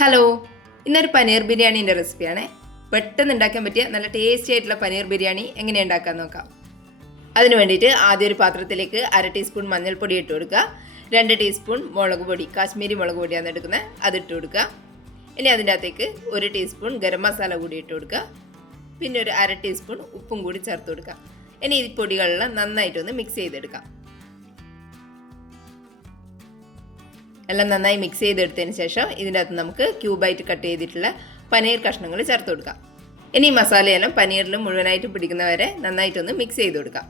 Hello, ഇന്നൊരു പനീർ ബിരിയാണീൻ്റെ റെസിപ്പിയാണ്. പെട്ടെന്ന് ഉണ്ടാക്കാൻ പറ്റിയ നല്ല ടേസ്റ്റി ആയിട്ടുള്ള പനീർ ബിരിയാണി എങ്ങനെ ഉണ്ടാക്കാൻ നോക്കാം. അതിന് വേണ്ടിയിട്ട് ആദ്യം ഒരു പാത്രത്തിലേക്ക് 1/2 ടീസ്പൂൺ മഞ്ഞൾപ്പൊടി ഇട്ട് കൊടുക്കുക. 2 ടീസ്പൂൺ മുളക് പൊടി, കാശ്മീരി മുളക് പൊടിയാണ് എടുക്കുന്നത്, അതിട്ട് കൊടുക്കുക. ഇനി അതിൻ്റെ അകത്തേക്ക് 1 ടീസ്പൂൺ ഗരം മസാല കൂടി ഇട്ട് കൊടുക്കുക. പിന്നെ ഒരു 1/2 ടീസ്പൂൺ ഉപ്പും കൂടി ചേർത്ത് കൊടുക്കുക. ഇനി ഈ പൊടികളെല്ലാം നന്നായിട്ടൊന്ന് മിക്സ് ചെയ്തെടുക്കാം. എല്ലാം നന്നായി മിക്സ് ചെയ്തെടുത്തതിന് ശേഷം ഇതിൻ്റെ അകത്ത് നമുക്ക് ക്യൂബായിട്ട് കട്ട് ചെയ്തിട്ടുള്ള പനീർ കഷ്ണങ്ങൾ ചേർത്ത് കൊടുക്കാം. ഇനി ഈ മസാലയെല്ലാം പനീറിൽ മുഴുവനായിട്ട് പിടിക്കുന്നവരെ നന്നായിട്ടൊന്ന് മിക്സ് ചെയ്ത് കൊടുക്കാം.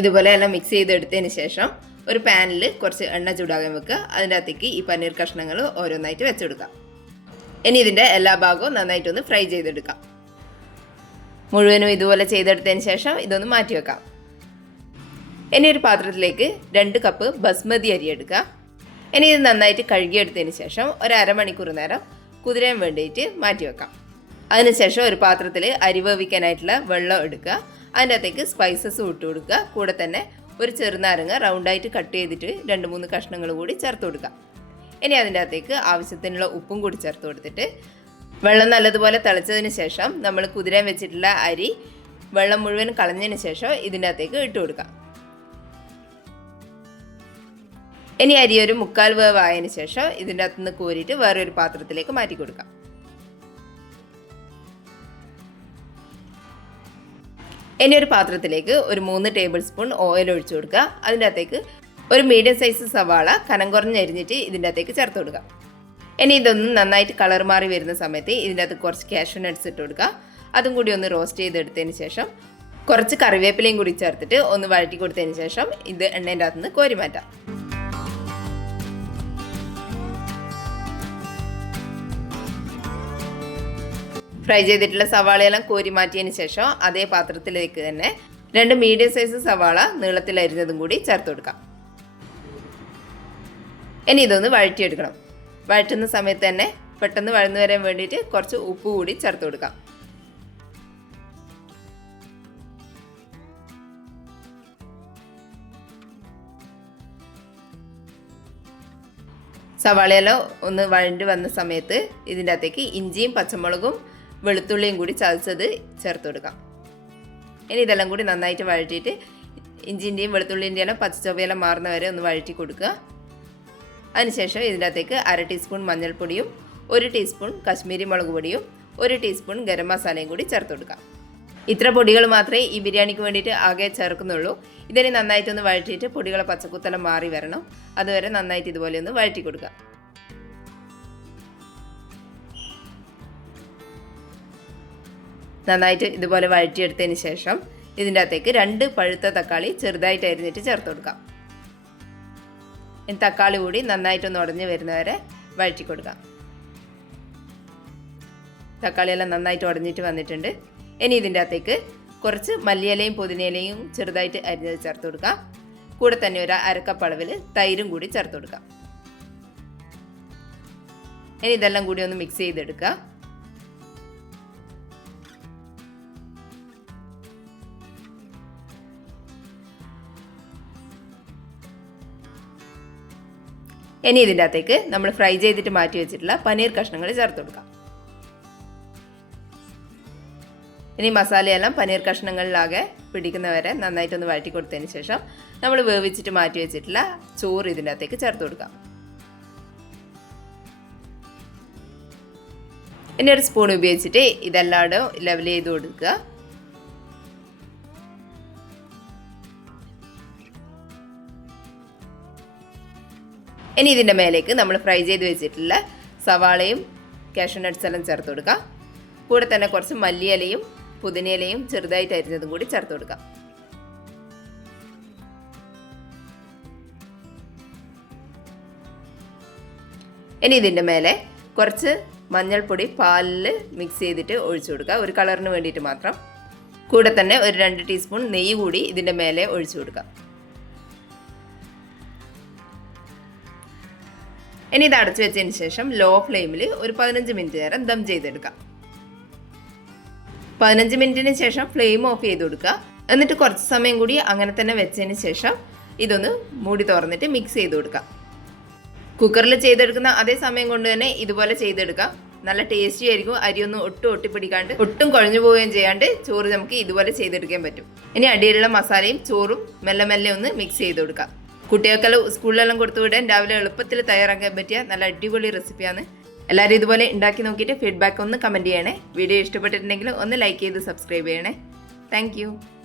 ഇതുപോലെ എല്ലാം മിക്സ് ചെയ്തെടുത്തതിന് ശേഷം ഒരു പാനിൽ കുറച്ച് എണ്ണ ചൂടാകാൻ വെക്കുക. അതിൻ്റെ അകത്തേക്ക് ഈ പനീർ കഷ്ണങ്ങൾ ഓരോന്നായിട്ട് വെച്ചെടുക്കാം. ഇനി ഇതിൻ്റെ എല്ലാ ഭാഗവും നന്നായിട്ടൊന്ന് ഫ്രൈ ചെയ്തെടുക്കാം. മുഴുവനും ഇതുപോലെ ചെയ്തെടുത്തതിന് ശേഷം ഇതൊന്ന് മാറ്റി വെക്കാം. ഇനി ഒരു പാത്രത്തിലേക്ക് 2 കപ്പ് ബസ്മതി അരി എടുക്കുക. ഇനി ഇത് നന്നായിട്ട് കഴുകിയെടുത്തതിന് ശേഷം ഒരു അരമണിക്കൂർ നേരം കുതിരാൻ വേണ്ടിയിട്ട് മാറ്റി വെക്കാം. അതിനുശേഷം ഒരു പാത്രത്തിൽ അരി വേവിക്കാനായിട്ടുള്ള വെള്ളം എടുക്കുക. അതിൻ്റെ അകത്തേക്ക് സ്പൈസസ് ഇട്ട് കൊടുക്കുക. കൂടെ തന്നെ ഒരു ചെറുനാരങ്ങ റൗണ്ടായിട്ട് കട്ട് ചെയ്തിട്ട് 2-3 കഷ്ണങ്ങൾ കൂടി ചേർത്ത് കൊടുക്കുക. ഇനി അതിൻ്റെ അകത്തേക്ക് ആവശ്യത്തിനുള്ള ഉപ്പും കൂടി ചേർത്ത് കൊടുത്തിട്ട് വെള്ളം നല്ലതുപോലെ തിളച്ചതിന് ശേഷം നമ്മൾ കുതിരാൻ വെച്ചിട്ടുള്ള അരി വെള്ളം മുഴുവൻ കളഞ്ഞതിന് ശേഷം ഇതിൻ്റെ അകത്തേക്ക് ഇട്ട് കൊടുക്കാം. ഇനി അരി ഒരു 3/4 വേവ് ആയതിനു ശേഷം ഇതിൻ്റെ അകത്ത് നിന്ന് കോരിയിട്ട് വേറൊരു പാത്രത്തിലേക്ക് മാറ്റി കൊടുക്കാം. ഇനി ഒരു പാത്രത്തിലേക്ക് ഒരു 3 ടേബിൾ സ്പൂൺ ഓയിൽ ഒഴിച്ചു കൊടുക്കുക. അതിൻ്റെ അകത്തേക്ക് ഒരു മീഡിയം സൈസ് സവാള കനം കുറഞ്ഞ് അരിഞ്ഞിട്ട് ഇതിൻ്റെ അകത്തേക്ക് ചേർത്ത് കൊടുക്കുക. ഇനി ഇതൊന്ന് നന്നായിട്ട് കളർ മാറി വരുന്ന സമയത്ത് ഇതിൻ്റെ അകത്ത് കുറച്ച് കാഷ്യൂ നട്ട്സ് ഇട്ട് കൊടുക്കുക. അതും കൂടി ഒന്ന് റോസ്റ്റ് ചെയ്തെടുത്തതിന് ശേഷം കുറച്ച് കറിവേപ്പിലയും കൂടി ചേർത്തിട്ട് ഒന്ന് വഴറ്റി കൊടുത്തതിന് ശേഷം ഇത് എണ്ണേൻ്റെ അകത്ത് നിന്ന് കോരി മാറ്റാം. ഫ്രൈ ചെയ്തിട്ടുള്ള സവാളയെല്ലാം കോരി മാറ്റിയതിന് ശേഷം അതേ പാത്രത്തിലേക്ക് തന്നെ 2 മീഡിയം സൈസ് സവാള നീളത്തിൽ അരിഞ്ഞതും കൂടി ചേർത്ത് കൊടുക്കാം. ഇനി ഇതൊന്ന് വഴറ്റിയെടുക്കണം. വഴറ്റുന്ന സമയത്ത് തന്നെ പെട്ടെന്ന് വഴന്നു വരാൻ വേണ്ടിയിട്ട് കുറച്ച് ഉപ്പ് കൂടി ചേർത്ത് കൊടുക്കാം. സവാളയെല്ലാം ഒന്ന് വഴണ്ടി വന്ന സമയത്ത് ഇതിൻ്റെ അകത്തേക്ക് ഇഞ്ചിയും പച്ചമുളകും വെളുത്തുള്ളിയും കൂടി ചതച്ചത് ചേർത്ത് കൊടുക്കാം. ഇനി ഇതെല്ലാം കൂടി നന്നായിട്ട് വഴറ്റിയിട്ട് ഇഞ്ചിൻ്റെയും വെളുത്തുള്ളിൻ്റെയും എല്ലാം പച്ചച്ചൊവ്വയെല്ലാം മാറുന്ന വരെ ഒന്ന് വഴറ്റി കൊടുക്കുക. അതിനുശേഷം ഇതിൻ്റെ അകത്തേക്ക് 1/2 ടീസ്പൂൺ മഞ്ഞൾപ്പൊടിയും 1 ടീസ്പൂൺ കാശ്മീരി മുളക് പൊടിയും 1 ടീസ്പൂൺ ഗരം മസാലയും കൂടി ചേർത്ത് കൊടുക്കാം. ഇത്ര പൊടികൾ മാത്രമേ ഈ ബിരിയാണിക്ക് വേണ്ടിയിട്ട് ആകെ ചേർക്കുന്നുള്ളൂ. ഇതിനെ നന്നായിട്ടൊന്ന് വഴറ്റിയിട്ട് പൊടികളെ പച്ചക്കുത്തെല്ലാം മാറി വരണം. അതുവരെ നന്നായിട്ട് ഇതുപോലെ ഒന്ന് വഴറ്റി കൊടുക്കുക. നന്നായിട്ട് ഇതുപോലെ വഴറ്റിയെടുത്തതിന് ശേഷം ഇതിൻ്റെ അകത്തേക്ക് 2 പഴുത്ത തക്കാളി ചെറുതായിട്ട് അരിഞ്ഞിട്ട് ചേർത്ത് കൊടുക്കാം. ഇനി തക്കാളി കൂടി നന്നായിട്ടൊന്ന് ഉടഞ്ഞ് വരുന്നവരെ വഴറ്റി കൊടുക്കാം. തക്കാളിയെല്ലാം നന്നായിട്ട് ഉടഞ്ഞിട്ട് വന്നിട്ടുണ്ട്. ഇനി ഇതിൻ്റെ അകത്തേക്ക് കുറച്ച് മല്ലിയിലയും പുതിനയിലയും ചെറുതായിട്ട് അരിഞ്ഞത് ചേർത്ത് കൊടുക്കാം. കൂടെ തന്നെ ഒരു 1/2 കപ്പ് അളവിൽ തൈരും കൂടി ചേർത്ത് കൊടുക്കാം. ഇനി ഇതെല്ലാം കൂടി ഒന്ന് മിക്സ് ചെയ്തെടുക്കുക. ഇനി ഇതിൻ്റെ അകത്തേക്ക് നമ്മൾ ഫ്രൈ ചെയ്തിട്ട് മാറ്റി വെച്ചിട്ടുള്ള പനീർ കഷ്ണങ്ങൾ ചേർത്ത് കൊടുക്കാം. ഇനി മസാലയെല്ലാം പനീർ കഷ്ണങ്ങളിലാകെ പിടിക്കുന്നവരെ നന്നായിട്ടൊന്ന് വഴറ്റി കൊടുത്തതിന് ശേഷം നമ്മൾ വേവിച്ചിട്ട് മാറ്റി വെച്ചിട്ടുള്ള ചോറ് ഇതിൻ്റെ അകത്തേക്ക് ചേർത്ത് കൊടുക്കാം. ഇനി ഒരു സ്പൂൺ ഉപയോഗിച്ചിട്ട് ഇതെല്ലാവരും ലെവൽ ചെയ്ത് കൊടുക്കുക. ഇനി ഇതിൻ്റെ മേലേക്ക് നമ്മൾ ഫ്രൈ ചെയ്ത് വെച്ചിട്ടുള്ള സവാളയും കാഷ്യൂ നട്ട്സ് എല്ലാം ചേർത്ത് കൊടുക്കാം. കൂടെ തന്നെ കുറച്ച് മല്ലിയിലയും പുതിനയിലയും ചെറുതായിട്ട് അരിഞ്ഞതും കൂടി ചേർത്ത് കൊടുക്കാം. ഇനി ഇതിൻ്റെ മേലെ കുറച്ച് മഞ്ഞൾപ്പൊടി പാലിൽ മിക്സ് ചെയ്തിട്ട് ഒഴിച്ചു കൊടുക്കുക, ഒരു കളറിന് വേണ്ടിയിട്ട് മാത്രം. കൂടെ തന്നെ ഒരു 2 ടീസ്പൂൺ നെയ്യ് കൂടി ഇതിൻ്റെ മേലെ ഒഴിച്ചു കൊടുക്കാം. ഇനി ഇത് അടച്ചു വെച്ചതിന് ശേഷം ലോ ഫ്ലെയിമിൽ ഒരു 15 മിനിറ്റ് നേരം ദം ചെയ്തെടുക്കാം. 15 മിനിറ്റിന് ശേഷം ഫ്ലെയിം ഓഫ് ചെയ്ത് കൊടുക്കുക. എന്നിട്ട് കുറച്ച് സമയം കൂടി അങ്ങനെ തന്നെ വെച്ചതിന് ശേഷം ഇതൊന്ന് മൂടി തുറന്നിട്ട് മിക്സ് ചെയ്ത് കൊടുക്കാം. കുക്കറിൽ ചെയ്തെടുക്കുന്ന അതേ സമയം കൊണ്ട് തന്നെ ഇതുപോലെ ചെയ്തെടുക്കാം. നല്ല ടേസ്റ്റി ആയിരിക്കും. അരിയൊന്നും ഒട്ടും ഒട്ടിപ്പിടിക്കാണ്ട് ഒട്ടും കുഴഞ്ഞു പോവുകയും ചെയ്യാണ്ട് ചോറ് നമുക്ക് ഇതുപോലെ ചെയ്തെടുക്കാൻ പറ്റും. ഇനി അടിയിലുള്ള മസാലയും ചോറും മെല്ലെ മെല്ലെ ഒന്ന് മിക്സ് ചെയ്ത് കൊടുക്കാം. കുട്ടികൾക്കെല്ലാം സ്കൂളിലെല്ലാം കൊടുത്തു വിടാൻ രാവിലെ എളുപ്പത്തിൽ തയ്യാറാക്കാൻ പറ്റിയ നല്ല അടിപൊളി റെസിപ്പിയാണ്. എല്ലാവരും ഇതുപോലെ ഉണ്ടാക്കി നോക്കിയിട്ട് ഫീഡ്ബാക്ക് ഒന്ന് കമൻറ്റ് ചെയ്യണേ. വീഡിയോ ഇഷ്ടപ്പെട്ടിട്ടുണ്ടെങ്കിൽ ഒന്ന് ലൈക്ക് ചെയ്ത് സബ്സ്ക്രൈബ് ചെയ്യണേ. താങ്ക്